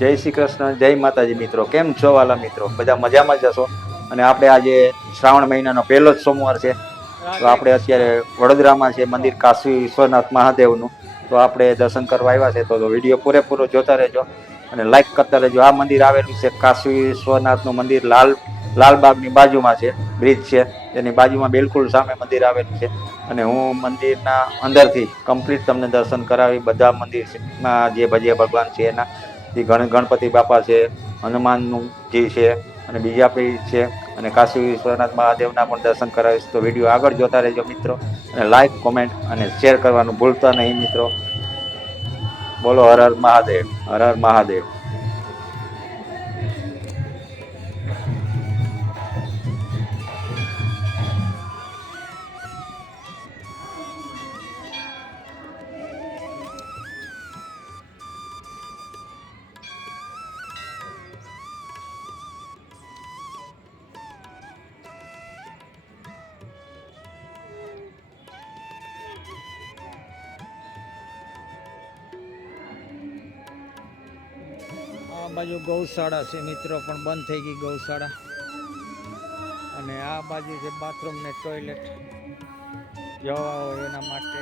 જય શ્રી કૃષ્ણ, જય માતાજી મિત્રો. કેમ છો વાલા મિત્રો? બધા મજામાં જ હશો. અને આપણે આજે શ્રાવણ મહિનાનો પહેલો જ સોમવાર છે, તો આપણે અત્યારે વડોદરામાં છે મંદિર કાશી વિશ્વનાથ મહાદેવનું. તો આપણે દર્શન કરવા આવ્યા છે, તો વિડીયો પૂરેપૂરો જોતા રહેજો અને લાઈક કરતા રહેજો. આ મંદિર આવેલું છે કાશી વિશ્વનાથનું મંદિર, લાલબાગની બાજુમાં છે, બ્રિજ છે એની બાજુમાં બિલકુલ સામે મંદિર આવેલું છે. અને હું મંદિરના અંદરથી કમ્પ્લીટ તમને દર્શન કરાવી. બધા મંદિરમાં જે ભગવાન છે એના ગણપતિ બાપા છે, હનુમાનજી છે અને બીજા પણ છે, અને કાશી વિશ્વનાથ મહાદેવના પણ દર્શન કરાવીશ. તો વિડીયો આગળ જોતા રહેજો મિત્રો, અને લાઈક, કોમેન્ટ અને શેર કરવાનું ભૂલતા નહીં મિત્રો. બોલો હર હર મહાદેવ, હર હર મહાદેવ. આ બાજુ ગૌશાળા છે મિત્રો, પણ બંધ થઈ ગઈ ગૌશાળા. અને આ બાજુ છે બાથરૂમ ને ટોયલેટ, જવા હોય એના માટે.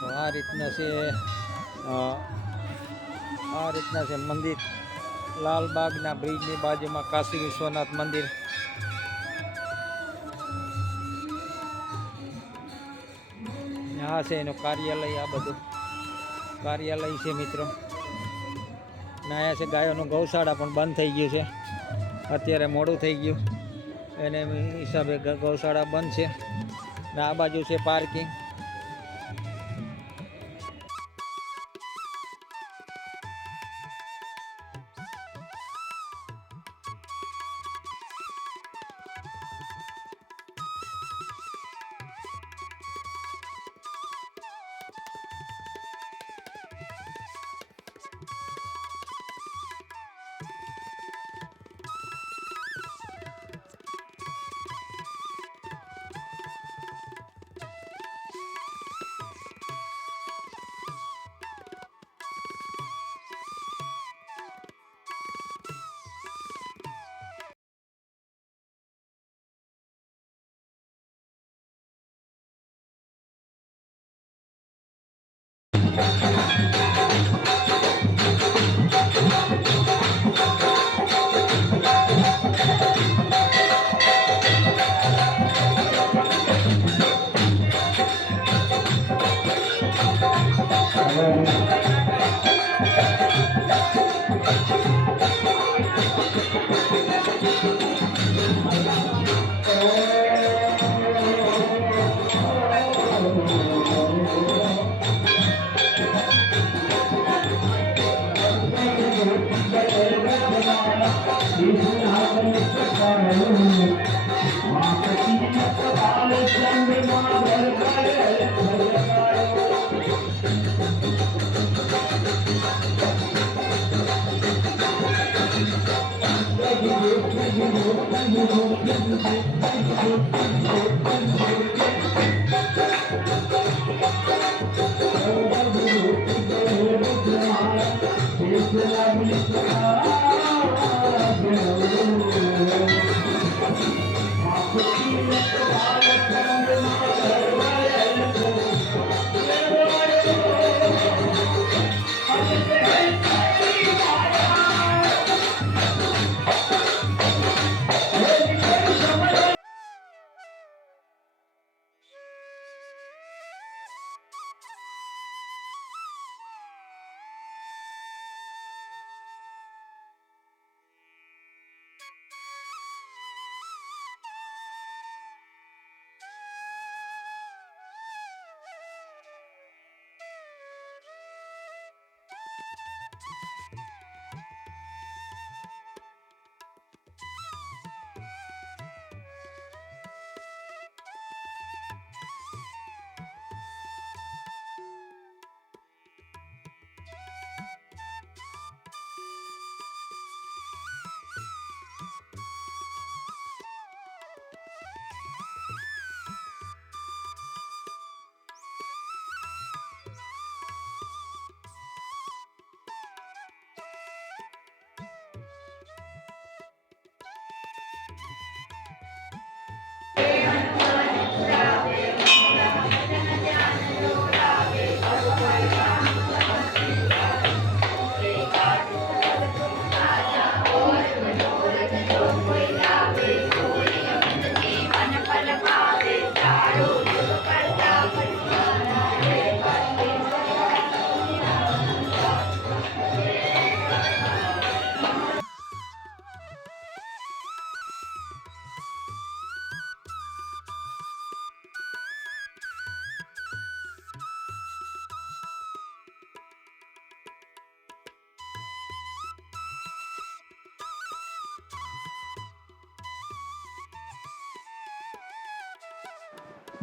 તો આ રીતના છે મંદિર, લાલબાગના બ્રિજની બાજુમાં કાશી વિશ્વનાથ મંદિર. આ છે એનું કાર્યાલય, આ બધું કાર્યાલય છે મિત્રો. ને અહીંયા છે ગાયોનું ગૌશાળા, પણ બંધ થઈ ગયું છે અત્યારે, મોડું થઈ ગયું એને હિસાબે ગૌશાળા બંધ છે. ને આ બાજુ છે પાર્કિંગ.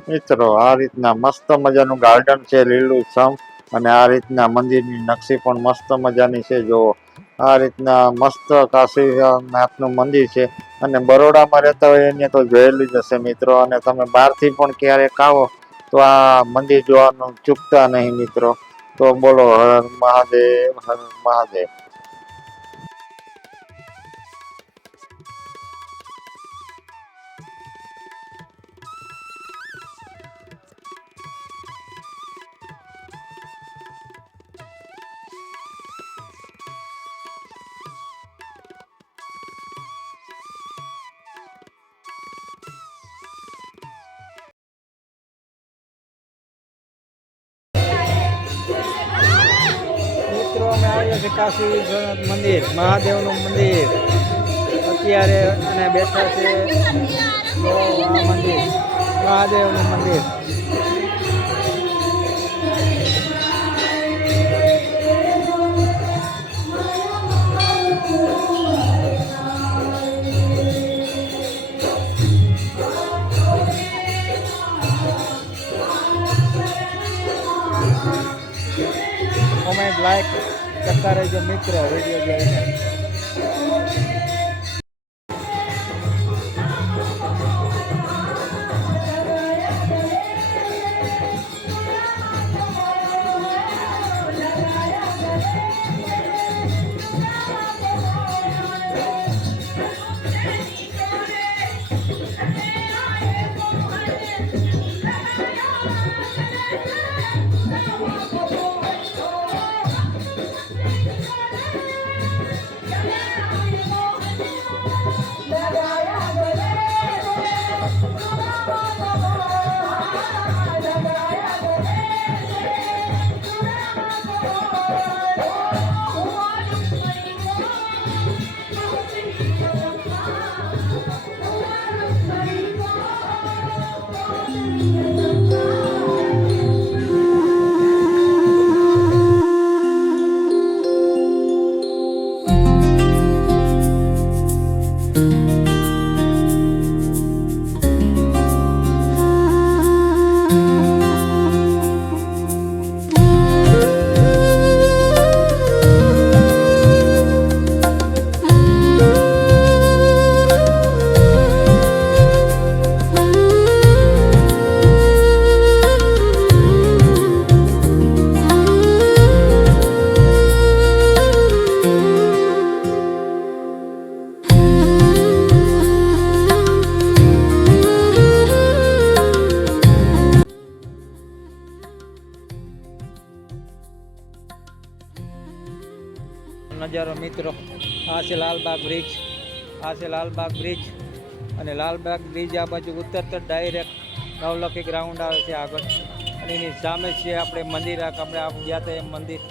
મિત્રો આ રીતના મસ્ત મજાનું ગાર્ડન છે લીલુંછમ, અને આ રીતના મંદિરની નકશી પણ મસ્ત મજાની છે. જો આ રીતના મસ્ત કાશીનાથનું મંદિર છે, અને બરોડામાં રહેતા હોય એને તો જોયેલું જ હશે મિત્રો. અને તમે બહારથી પણ ક્યારેક આવો તો આ મંદિર જોવાનું ચૂકતા નહીં મિત્રો. તો બોલો હર હર મહાદેવ, હર હર મહાદેવ. મિત્રો અમે આવ્યા છે કાશી વિશ્વનાથ મંદિર, મહાદેવનું મંદિર અત્યારે, અને બેઠા છે તો આ મંદિર, મહાદેવનું મંદિર. કોમેન્ટ લાઈક કરતા રહેજો મિત્રો વિડીયો જોઈને. નજારો મિત્રો, આ છે લાલબાગ બ્રિજ, આ છે લાલબાગ બ્રિજ, અને લાલબાગ બ્રિજ આ બાજુ ઉતરતા ડાયરેક્ટ નવલખી ગ્રાઉન્ડ આવે છે આગળ, અને એની સામે છે આપણે મંદિર, આપણે ગયા હતા એ મંદિર.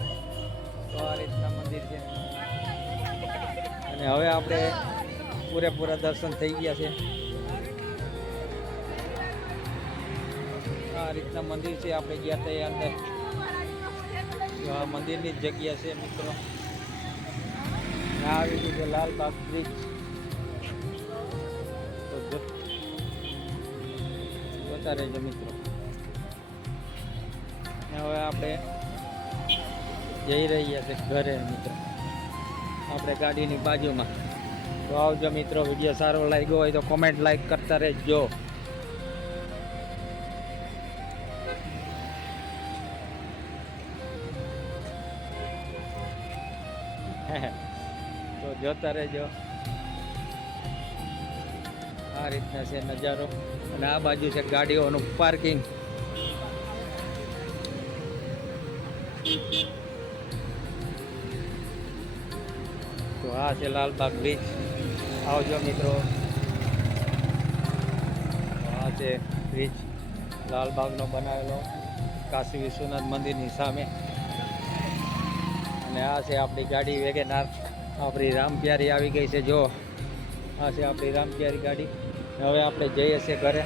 તો આ રીતના મંદિર છે, અને હવે આપણે પૂરેપૂરા દર્શન થઈ ગયા છે. આ રીતના મંદિર છે, આપણે ગયા હતા એ અંદર. આ મંદિરની જ જગ્યા છે મિત્રો. આવી ગયું છે લાલબાગ બ્રિજ. તો જોતા રહેજો મિત્રો. હવે આપણે જઈ રહ્યા છે ઘરે મિત્રો, આપણે ગાડીની બાજુમાં. તો આવજો મિત્રો, વિડીયો સારો લાગ્યો હોય તો કોમેન્ટ લાઈક કરતા રહેજો. તો જોતા રહેજો. આ રીતના છે નજારો, અને આ બાજુ છે ગાડીઓનું પાર્કિંગ. તો આ છે લાલબાગ બ્રિજ. આવજો મિત્રો. આ છે બ્રિજ લાલબાગનો બનાવેલો કાશી વિશ્વનાથ મંદિરની સામે. અને આ છે આપણી ગાડી વેગેનાર, આપણી રામપ્યારી આવી ગઈ છે. જો આ છે આપણી રામપ્યારી ગાડી. હવે આપણે જઈએ છીએ ઘરે.